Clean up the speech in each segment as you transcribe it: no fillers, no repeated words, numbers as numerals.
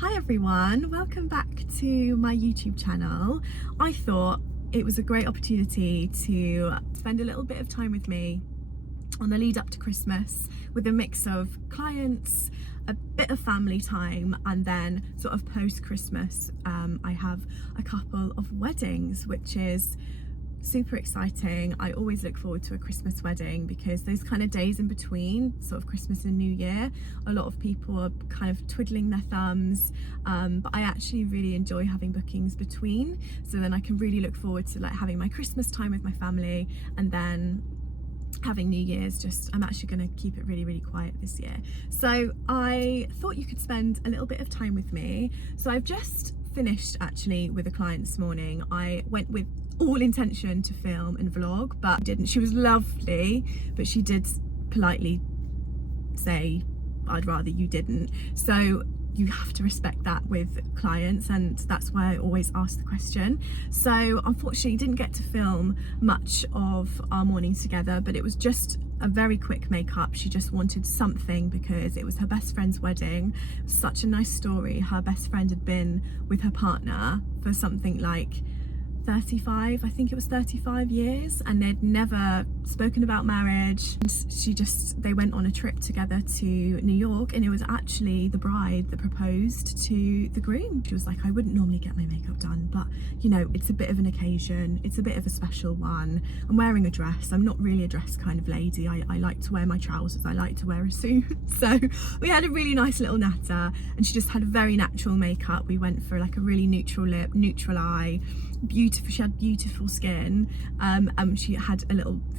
Hi everyone, welcome back to my YouTube channel. I thought it was a great opportunity to spend a little bit of time with me on the lead up to Christmas with a mix of clients, a bit of family time, and then sort of post-Christmas I have a couple of weddings, which is super exciting. I always look forward to a Christmas wedding because those kind of days in between sort of Christmas and New Year, a lot of people are kind of twiddling their thumbs, but I actually really enjoy having bookings between, so then I can really look forward to like having my Christmas time with my family and then having New Year's. I'm actually going to keep it really quiet this year, so I thought you could spend a little bit of time with me. So I've just finished actually with a client this morning. I went with all intention to film and vlog, but didn't. She was lovely, but she did politely say, I'd rather you didn't. So you have to respect that with clients, and that's why I always ask the question. So unfortunately didn't get to film much of our morning together, but it was just a very quick makeup. She just wanted something because it was her best friend's wedding. It was such a nice story. Her best friend had been with her partner for something like 35, I think it was 35 years, and they'd never spoken about marriage. And they went on a trip together to New York, and it was actually the bride that proposed to the groom. She was like, I wouldn't normally get my makeup done, but you know, it's a bit of an occasion, it's a bit of a special one. I'm wearing a dress. I'm not really a dress kind of lady. I like to wear my trousers, I like to wear a suit. So we had a really nice little natter, and she just had a very natural makeup. We went for like a really neutral lip, neutral eye, beautiful. She had beautiful skin, and she had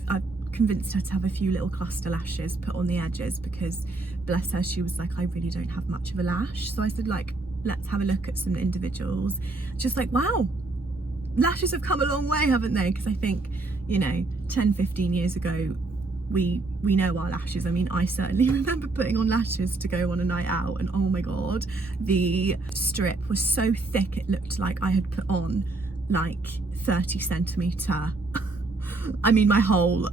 I convinced her to have a few little cluster lashes put on the edges because bless her, she was like, I really don't have much of a lash. So I said, like, let's have a look at some individuals. Just like, wow, lashes have come a long way, haven't they? Because I think, you know, 10-15 years ago we know our lashes. I mean, I certainly remember putting on lashes to go on a night out, and oh my god, the strip was so thick it looked like I had put on like 30 centimetre I mean, my whole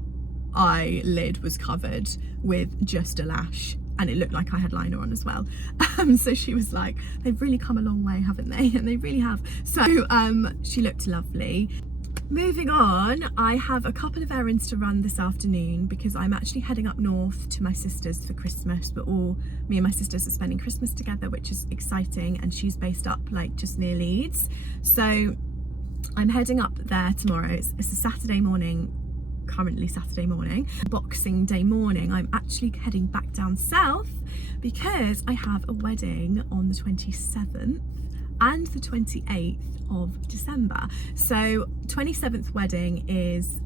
eyelid was covered with just a lash, and it looked like I had liner on as well. So she was like, they've really come a long way, haven't they? And they really have. So she looked lovely. Moving on, I have a couple of errands to run this afternoon because I'm actually heading up north to my sister's for Christmas, but me and my sisters are spending Christmas together, which is exciting, and she's based up like just near Leeds. So I'm heading up there tomorrow. It's a Saturday morning, currently Saturday morning. Boxing Day morning, I'm actually heading back down south because I have a wedding on the 27th and the 28th of December. So 27th wedding is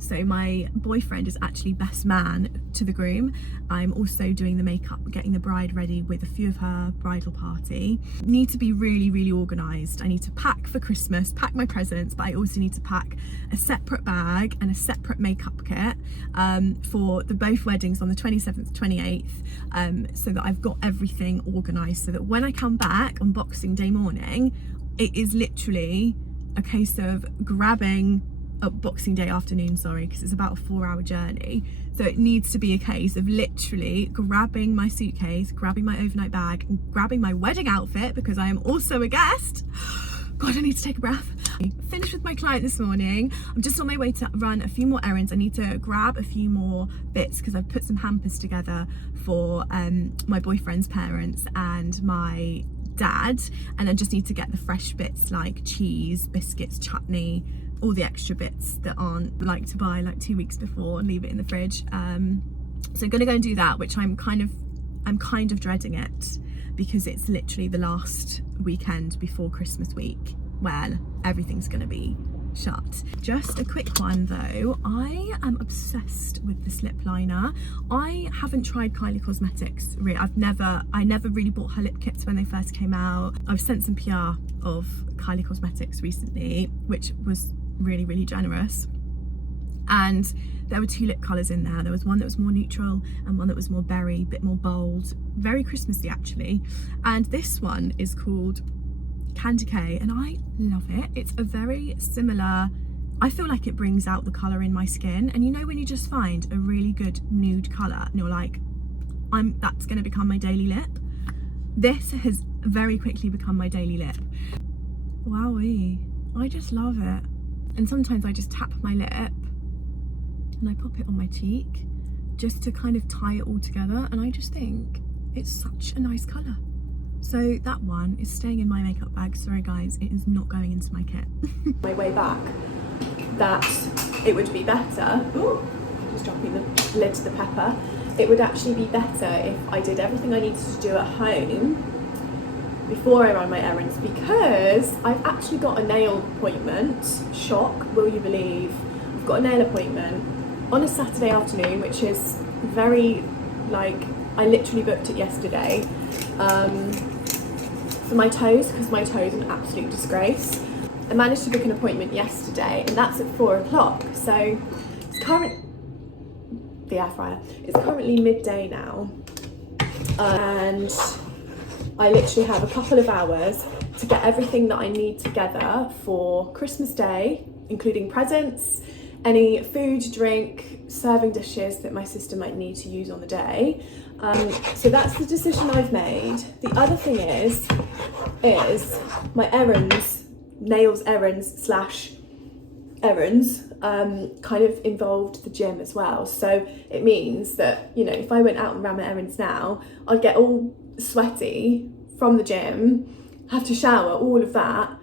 so my boyfriend is actually best man to the groom. I'm also doing the makeup, getting the bride ready with a few of her bridal party. Need to be really organized. I need to pack for Christmas, pack my presents, but I also need to pack a separate bag and a separate makeup kit for both weddings on the 27th, 28th, so that I've got everything organized, so that when I come back on Boxing Day morning, it is literally a case of grabbing Boxing Day afternoon, sorry, because it's about a 4-hour journey. So it needs to be a case of literally grabbing my suitcase, grabbing my overnight bag, and grabbing my wedding outfit because I am also a guest. God, I need to take a breath. Finished with my client this morning. I'm just on my way to run a few more errands. I need to grab a few more bits because I've put some hampers together for my boyfriend's parents and my dad, and I just need to get the fresh bits like cheese, biscuits, chutney, all the extra bits that aren't like to buy like 2 weeks before and leave it in the fridge. So I'm gonna go and do that, which I'm kind of dreading it because it's literally the last weekend before Christmas week where everything's gonna be shut. Just a quick one though, I am obsessed with this lip liner. I haven't tried Kylie Cosmetics really. I never really bought her lip kits when they first came out. I've sent some PR of Kylie Cosmetics recently, which was really generous, and there were 2 lip colours in there. There was one that was more neutral and one that was more berry, a bit more bold, very Christmassy actually, and this one is called Candy K, and I love it. It's a very similar, I feel like it brings out the colour in my skin, and you know when you just find a really good nude colour and you're like, that's going to become my daily lip. This has very quickly become my daily lip. Wowee, I just love it. And sometimes I just tap my lip and I pop it on my cheek just to kind of tie it all together, and I just think it's such a nice colour. So that one is staying in my makeup bag. Sorry guys, it is not going into my kit. My way back, that it would be better, ooh, just dropping the lid to the pepper, it would actually be better if I did everything I needed to do at home before I ran my errands, because I've actually got a nail appointment. Shock, will you believe? I've got a nail appointment on a Saturday afternoon, which is very, like, I literally booked it yesterday for my toes, because my toes are an absolute disgrace. I managed to book an appointment yesterday, and that's at 4 o'clock. So it's the air fryer. It's currently midday now, and I literally have a couple of hours to get everything that I need together for Christmas Day, including presents, any food, drink, serving dishes that my sister might need to use on the day. So that's the decision I've made. The other thing is my errands, nails errands / errands, kind of involved the gym as well. So it means that, you know, if I went out and ran my errands now, I'd get all sweaty from the gym, have to shower, all of that,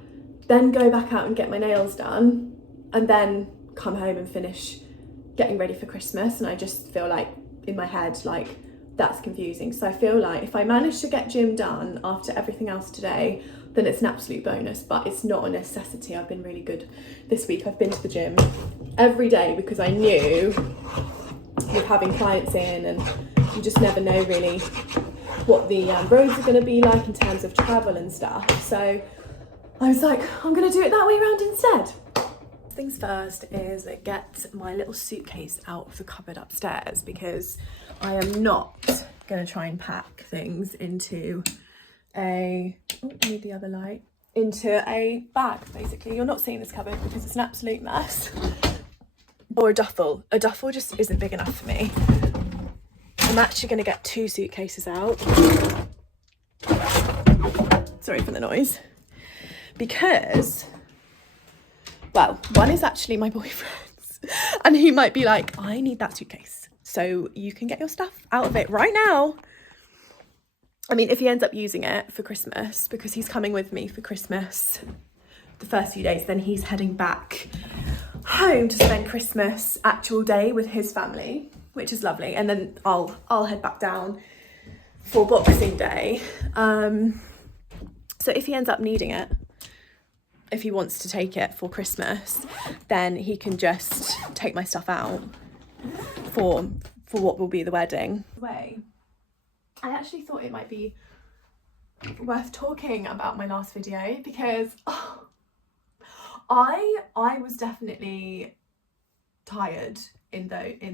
then go back out and get my nails done, and then come home and finish getting ready for Christmas. And I just feel like in my head, like, that's confusing. So I feel like if I manage to get gym done after everything else today, then it's an absolute bonus, but it's not a necessity. I've been really good this week. I've been to the gym every day because I knew with having clients in, and you just never know really what the roads are going to be like in terms of travel and stuff. So I was like, I'm going to do it that way around instead. Things first is get my little suitcase out of the cupboard upstairs, because I am not going to try and pack things into a, oh, I need the other light, into a bag, basically. You're not seeing this cupboard because it's an absolute mess. Or a duffel. A duffel just isn't big enough for me. I'm actually going to get 2 suitcases out. Sorry for the noise. Because, well, one is actually my boyfriend's, and he might be like, I need that suitcase, so you can get your stuff out of it right now. I mean, if he ends up using it for Christmas, because he's coming with me for Christmas the first few days, then he's heading back home to spend Christmas actual day with his family, which is lovely, and then I'll head back down for Boxing Day. So if he ends up needing it, if he wants to take it for Christmas, then he can just take my stuff out for what will be the wedding. I actually thought it might be worth talking about my last video, because I was definitely tired in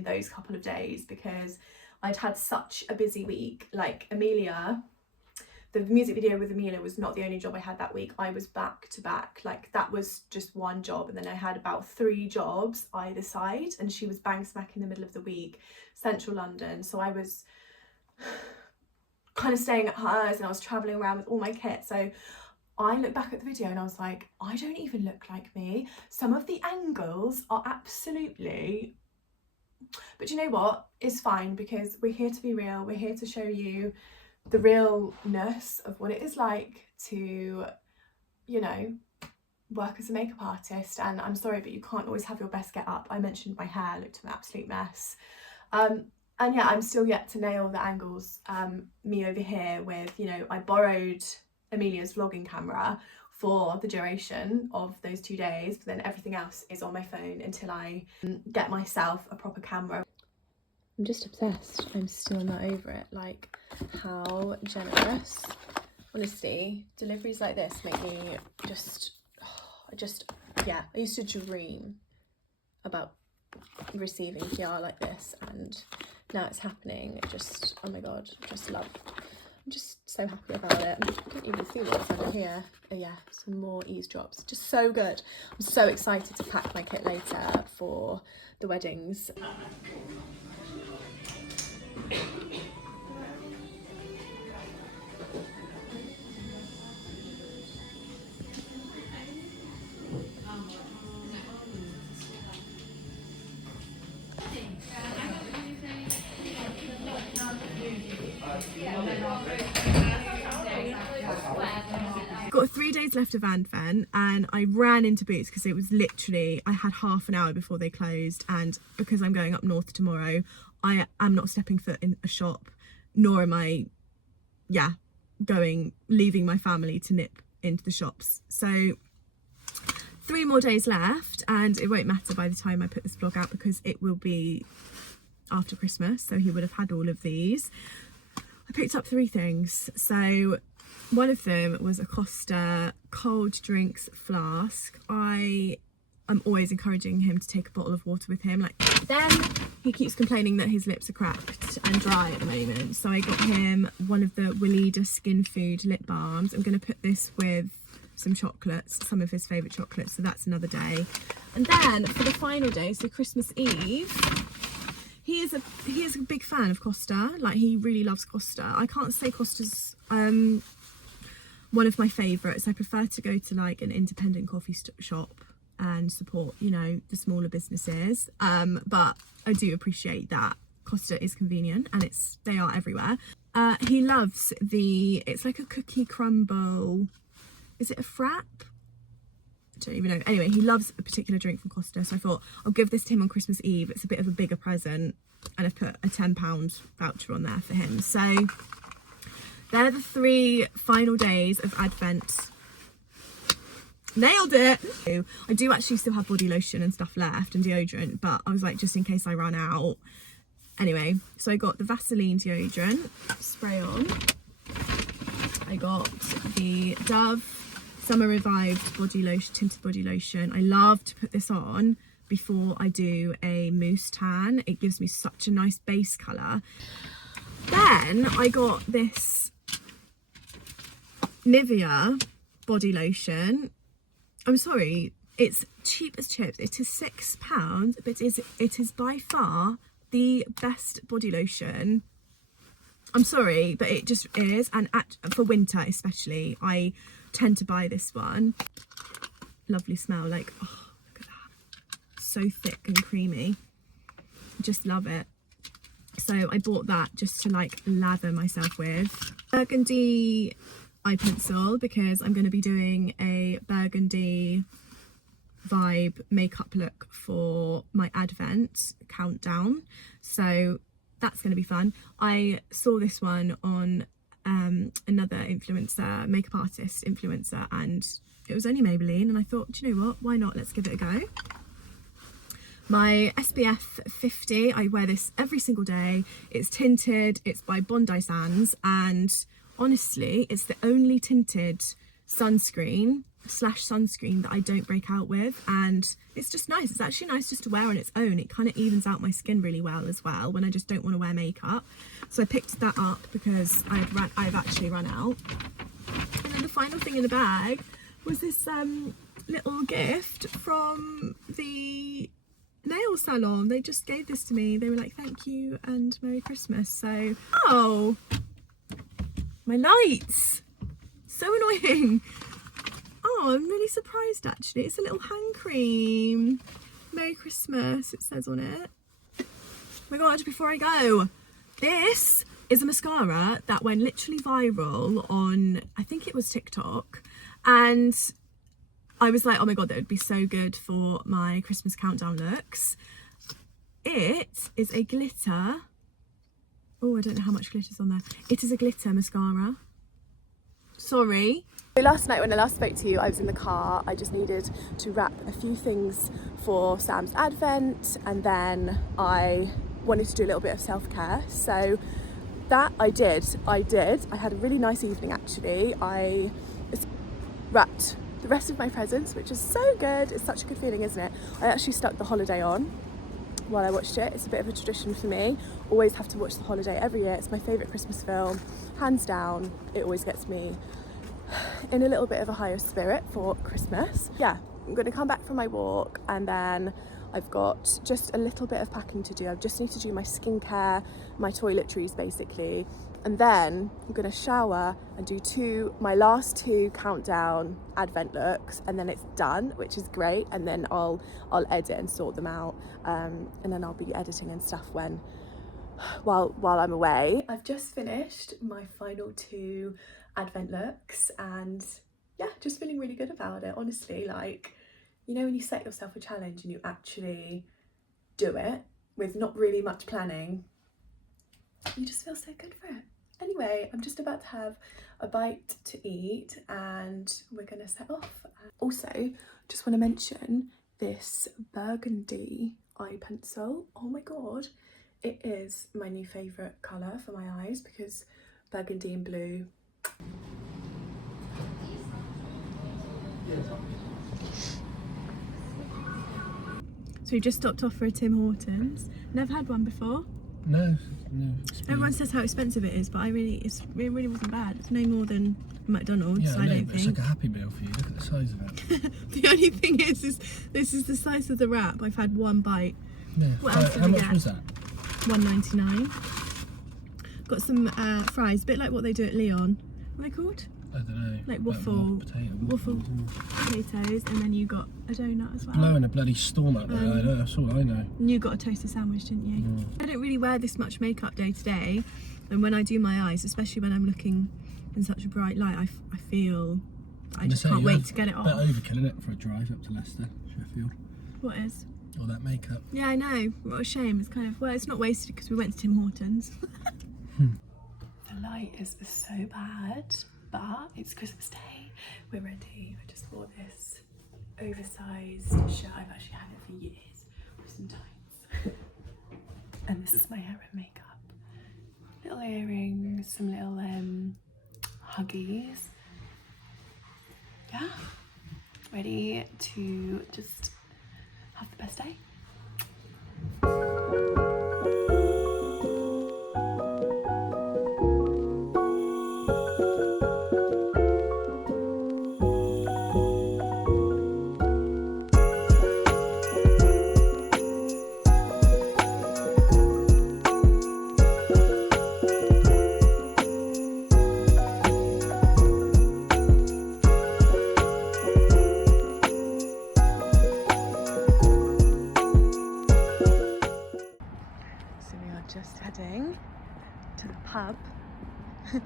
those couple of days, because I'd had such a busy week. Like, Amelia, the music video with Amelia was not the only job I had that week. I was back to back. Like, that was just one job, and then I had about 3 jobs either side, and she was bang smack in the middle of the week, central London. So I was kind of staying at hers, and I was traveling around with all my kit. So I look back at the video and I was like, I don't even look like me. Some of the angles are absolutely, but you know what, it's fine, because we're here to be real. We're here to show you the realness of what it is like to, you know, work as a makeup artist. And I'm sorry, but you can't always have your best get up. I mentioned my hair looked an absolute mess. And yeah, I'm still yet to nail the angles. Me over here with, you know, I borrowed Amelia's vlogging camera for the duration of those 2 days, but then everything else is on my phone until I get myself a proper camera. I'm just obsessed. I'm still not over it. Like, how generous. Honestly, deliveries like this make me yeah, I used to dream about receiving PR like this, and now it's happening. It just, oh my god, just love. I'm just so happy about it. I can't even see what's under here. Oh yeah, some more eavesdrops. Just so good. I'm so excited to pack my kit later for the weddings. days left of Advent and I ran into Boots because it was literally, I had half an hour before they closed, and because I'm going up north tomorrow, I am not stepping foot in a shop, nor am I, leaving my family to nip into the shops. So 3 more days left, and it won't matter by the time I put this vlog out because it will be after Christmas, so he would have had all of these. I picked up 3 things. So one of them was a Costa cold drinks flask. I am always encouraging him to take a bottle of water with him. Like, then he keeps complaining that his lips are cracked and dry at the moment. So I got him one of the Weleda Skin Food lip balms. I'm going to put this with some chocolates, some of his favourite chocolates, so that's another day. And then for the final day, so Christmas Eve, he is a big fan of Costa. Like, he really loves Costa. I can't say Costa's one of my favourites. I prefer to go to like an independent coffee shop and support, you know, the smaller businesses, but I do appreciate that Costa is convenient and they are everywhere. He loves it's like a cookie crumble. Is it a frap? I don't even know. Anyway, he loves a particular drink from Costa, so I thought I'll give this to him on Christmas Eve. It's a bit of a bigger present, and I've put a £10 voucher on there for him. So they're the 3 final days of Advent. Nailed it! I do actually still have body lotion and stuff left and deodorant, but I was like, just in case I ran out. Anyway, so I got the Vaseline deodorant spray on. I got the Dove Summer Revived body lotion, tinted body lotion. I love to put this on before I do a mousse tan. It gives me such a nice base colour. Then I got this Nivea body lotion. I'm sorry, it's cheap as chips. It is £6, but it is by far the best body lotion. I'm sorry, but it just is, and for winter especially, I tend to buy this one. Lovely smell, like, oh, look at that. So thick and creamy. Just love it. So I bought that just to like lather myself with. Burgundy eye pencil, because I'm going to be doing a burgundy vibe makeup look for my Advent countdown. So that's going to be fun. I saw this one on another influencer, makeup artist influencer, and it was only Maybelline, and I thought, do you know what, why not, let's give it a go. My SPF 50, I wear this every single day. It's tinted, it's by Bondi Sands, and honestly, it's the only tinted sunscreen that I don't break out with, and it's just nice. It's actually nice just to wear on its own. It kind of evens out my skin really well as well when I just don't want to wear makeup. So I picked that up because I've actually run out. And then the final thing in the bag was this little gift from the nail salon. They just gave this to me. They were like, thank you and Merry Christmas. So, oh, my lights, so annoying. Oh, I'm really surprised actually. It's a little hand cream. Merry Christmas, it says on it. Oh my god, before I go, this is a mascara that went literally viral on, I think it was TikTok, and I was like, oh my god, that would be so good for my Christmas countdown looks. It is a glitter, oh, I don't know how much glitter's on there. It is a glitter mascara. Sorry. So last night when I last spoke to you, I was in the car. I just needed to wrap a few things for Sam's Advent, and then I wanted to do a little bit of self-care. So that I did. I had a really nice evening actually. I wrapped the rest of my presents, which is so good. It's such a good feeling, isn't it? I actually stuck The Holiday on while I watched it. It's a bit of a tradition for me. Always have to watch The Holiday every year. It's my favourite Christmas film, hands down. It always gets me in a little bit of a higher spirit for Christmas. Yeah, I'm going to come back from my walk, and then I've got just a little bit of packing to do. I just need to do my skincare, my toiletries basically, and then I'm going to shower and do my last 2 countdown Advent looks, and then it's done, which is great. And then I'll edit and sort them out, and then I'll be editing and stuff while I'm away. I've just finished my final 2 Advent looks, and yeah, just feeling really good about it, honestly. Like, you know, when you set yourself a challenge and you actually do it with not really much planning, you just feel so good for it. Anyway, I'm just about to have a bite to eat and we're gonna set off. Also, just want to mention this burgundy eye pencil. Oh my god, it is my new favourite colour for my eyes because burgundy and blue. So we just stopped off for a Tim Hortons. Never had one before. No. Everyone says how expensive it is, but it really wasn't bad. It's no more than McDonald's, yeah, I don't think. It's like a Happy Meal for you. Look at the size of it. The only thing is this is the size of the wrap. I've had one bite. Yeah. What else did how we much get? was that? $1.99. Got some fries, a bit like what they do at Leon. What are they called? I don't know. Like waffle potatoes, and then you got a donut as well. Blowing a bloody storm out there. I know, that's all I know. And you got a toaster sandwich, didn't you? I don't really wear this much makeup day to day, and when I do my eyes, especially when I'm looking in such a bright light, I feel I just can't wait to get it off. They're overkilling it for a drive up to Leicester, Sheffield. What is? All that makeup. Yeah, I know. What a shame. It's kind of, well, it's not wasted because we went to Tim Hortons. The light is so bad, but it's Christmas Day. We're ready. I just bought this oversized shirt. I've actually had it for years with some tights. And this is my hair and makeup. Little earrings, some little huggies. Yeah. Ready to just have the best day. Just heading to the pub to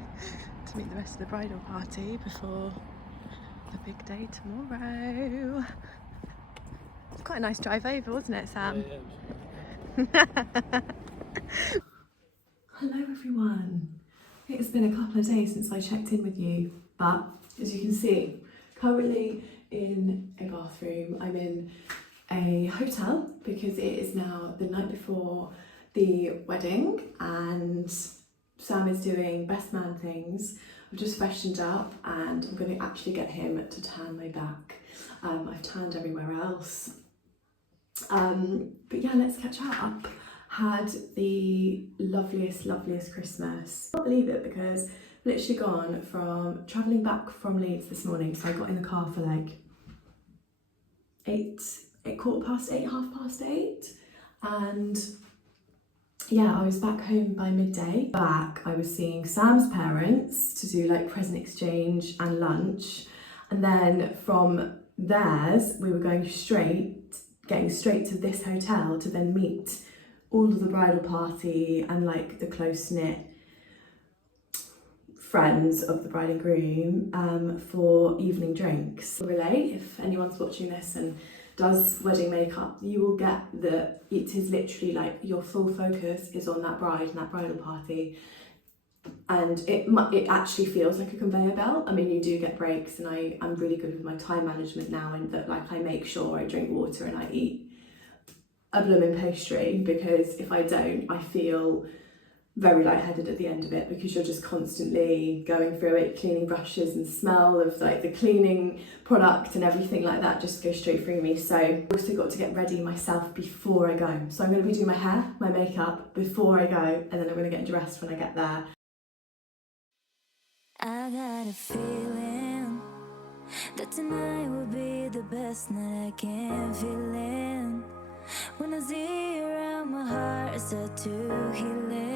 meet the rest of the bridal party before the big day tomorrow. It's quite a nice drive over, wasn't it, Sam? Yeah. Hello everyone. It's been a couple of days since I checked in with you, but as you can see, currently in a bathroom. I'm in a hotel because it is now the night before the wedding and Sam is doing best man things. I've just freshened up and I'm going to actually get him to tan my back. I've tanned everywhere else. But yeah, let's catch up. Had the loveliest Christmas. I can't believe it because I've literally gone from travelling back from Leeds this morning, so I got in the car for like 8:15, 8:30, and yeah, I was back home by midday. Back, I was seeing Sam's parents to do like present exchange and lunch. And then from theirs, we were getting straight to this hotel to then meet all of the bridal party and like the close-knit friends of the bride and groom for evening drinks. Relay, if anyone's watching this and does wedding makeup, you will get that it is literally like your full focus is on that bride and that bridal party, and it actually feels like a conveyor belt. I mean, you do get breaks, and I'm really good with my time management now, and that like I make sure I drink water and I eat a blooming pastry, because if I don't, I feel very lightheaded at the end of it, because you're just constantly going through it, cleaning brushes, and smell of like the cleaning product and everything like that just goes straight through me. So I've also got to get ready myself before I go. So I'm going to be doing my hair, my makeup before I go, and then I'm going to get dressed when I get there. I got a feeling that tonight will be the best night I can feel in. When I see you around, my heart start to healing.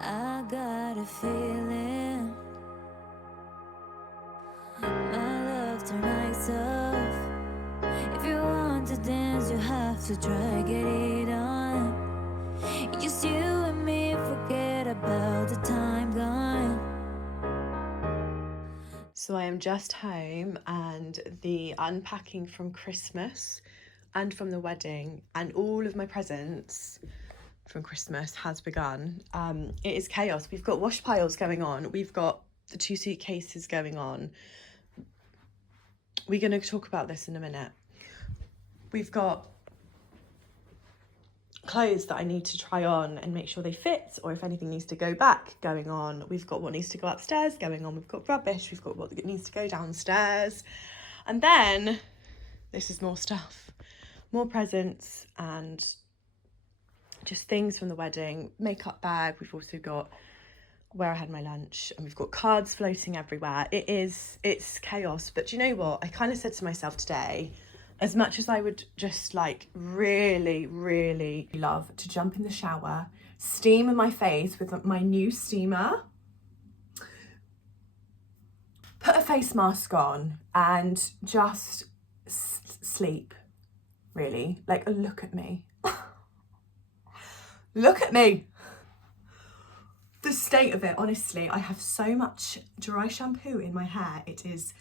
I got a feeling my love tonight's off. If you want to dance, you have to try get it on. Just you and me, forget about the time gone. So I am just home, and the unpacking from Christmas and from the wedding and all of my presents from Christmas has begun. It is chaos. We've got wash piles going on. We've got the 2 suitcases going on. We're going to talk about this in a minute. We've got clothes that I need to try on and make sure they fit, or if anything needs to go back going on. We've got what needs to go upstairs going on. We've got rubbish. We've got what needs to go downstairs. And then this is more stuff, more presents and just things from the wedding, makeup bag. We've also got where I had my lunch, and we've got cards floating everywhere. It's chaos. But do you know what? I kind of said to myself today, as much as I would just like really love to jump in the shower, steam in my face with my new steamer, put a face mask on and just sleep, really. Like, look at me. Look at me. The state of it, honestly. I have so much dry shampoo in my hair. It is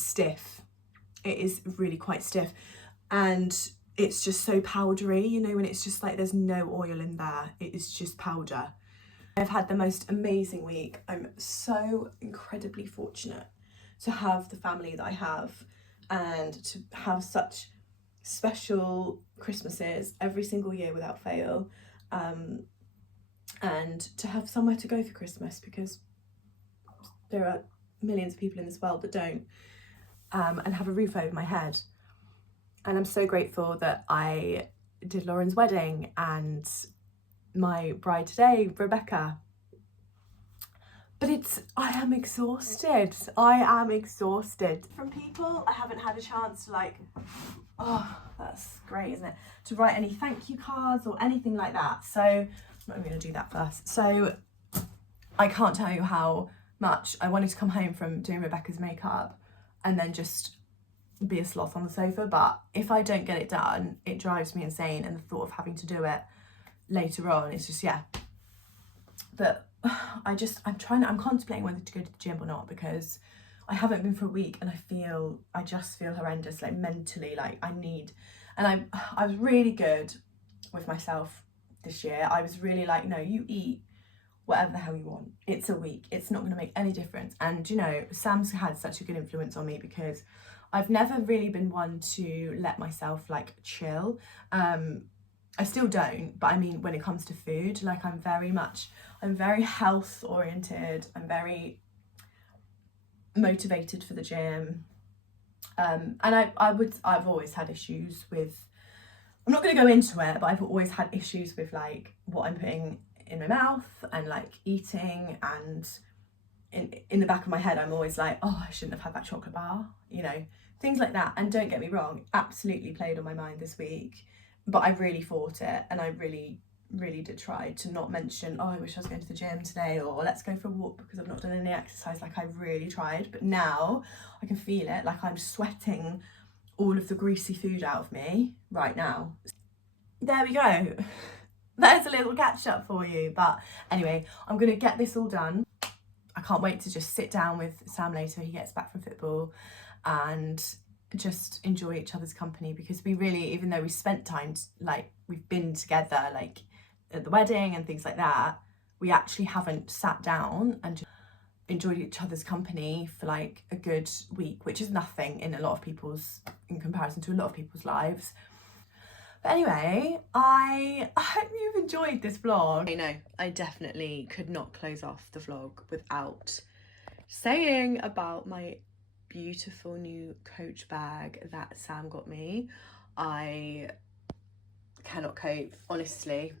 stiff. It is really quite stiff, and it's just so powdery, you know, when it's just like there's no oil in there. It is just powder. I've had the most amazing week. I'm so incredibly fortunate to have the family that I have, and to have such special Christmases every single year without fail, and to have somewhere to go for Christmas, because there are millions of people in this world that don't, and have a roof over my head. And I'm so grateful that I did Lauren's wedding and my bride today, Rebecca. But I am exhausted. From people, I haven't had a chance to like, oh, that's great, isn't it? To write any thank you cards or anything like that. So I'm not going to do that first. So I can't tell you how much I wanted to come home from doing Rebecca's makeup and then just be a sloth on the sofa. But if I don't get it done, it drives me insane. And the thought of having to do it later on, it's just, yeah. But I'm contemplating whether to go to the gym or not, because I haven't been for a week and I just feel horrendous, like mentally, like I was really good with myself this year. I was really like, no, you eat whatever the hell you want. It's a week. It's not going to make any difference. And, you know, Sam's had such a good influence on me, because I've never really been one to let myself like chill. I still don't, but I mean, when it comes to food, like I'm very health oriented. I'm very motivated for the gym. And I've always had issues with, I'm not going to go into it, but I've always had issues with like what I'm putting in my mouth and like eating, and in the back of my head I'm always like, oh, I shouldn't have had that chocolate bar, you know, things like that. And don't get me wrong, absolutely played on my mind this week, but I really fought it, and I really did try to not mention, oh, I wish I was going to the gym today, or let's go for a walk because I've not done any exercise. Like, I really tried, but now I can feel it, like I'm sweating all of the greasy food out of me right now. There we go. There's a little catch up for you. But anyway, I'm going to get this all done. I can't wait to just sit down with Sam later when he gets back from football and just enjoy each other's company, because we really, even though we spent time, like we've been together like at the wedding and things like that, we actually haven't sat down and just enjoyed each other's company for like a good week, which is nothing in comparison to a lot of people's lives. But anyway, I hope you've enjoyed this vlog. I know, I definitely could not close off the vlog without saying about my beautiful new Coach bag that Sam got me. I cannot cope, honestly.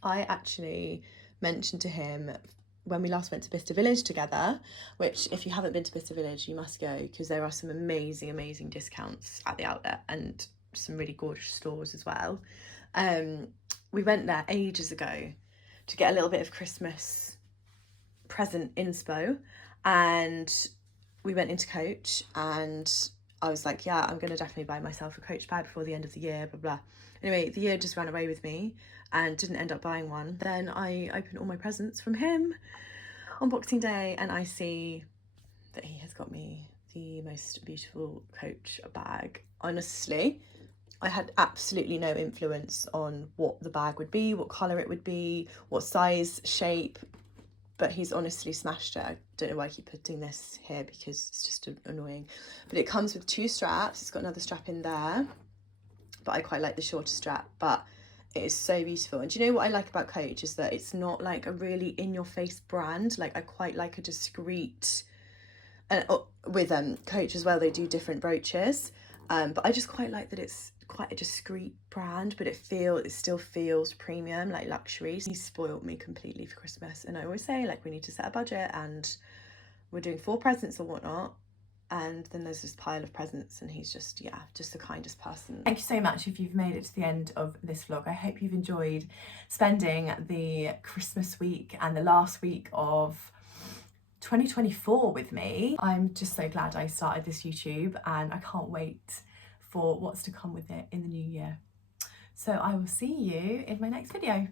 I actually mentioned to him when we last went to Bicester Village together, which if you haven't been to Bicester Village, you must go, because there are some amazing discounts at the outlet and some really gorgeous stores as well. We went there ages ago to get a little bit of Christmas present inspo, and we went into Coach, and I was like, yeah, I'm gonna definitely buy myself a Coach bag before the end of the year, blah blah. Anyway, the year just ran away with me and didn't end up buying one. Then I opened all my presents from him on Boxing Day, and I see got me the most beautiful Coach bag. Honestly, I had absolutely no influence on what the bag would be, what colour it would be, what size, shape, but he's honestly smashed it. I don't know why I keep putting this here because it's just annoying. But it comes with 2 straps. It's got another strap in there, but I quite like the shorter strap. But it is so beautiful. And do you know what I like about Coach is that it's not like a really in-your-face brand. Like, I quite like a discreet, and with Coach as well, they do different brooches. But I just quite like that it's quite a discreet brand, but it still feels premium, like luxury. He spoiled me completely for Christmas, and I always say, like, we need to set a budget, and we're doing 4 presents or whatnot, and then there's this pile of presents, and he's just, yeah, just the kindest person. Thank you so much if you've made it to the end of this vlog. I hope you've enjoyed spending the Christmas week and the last week of 2024 with me. I'm just so glad I started this YouTube, and I can't wait for what's to come with it in the new year. So I will see you in my next video.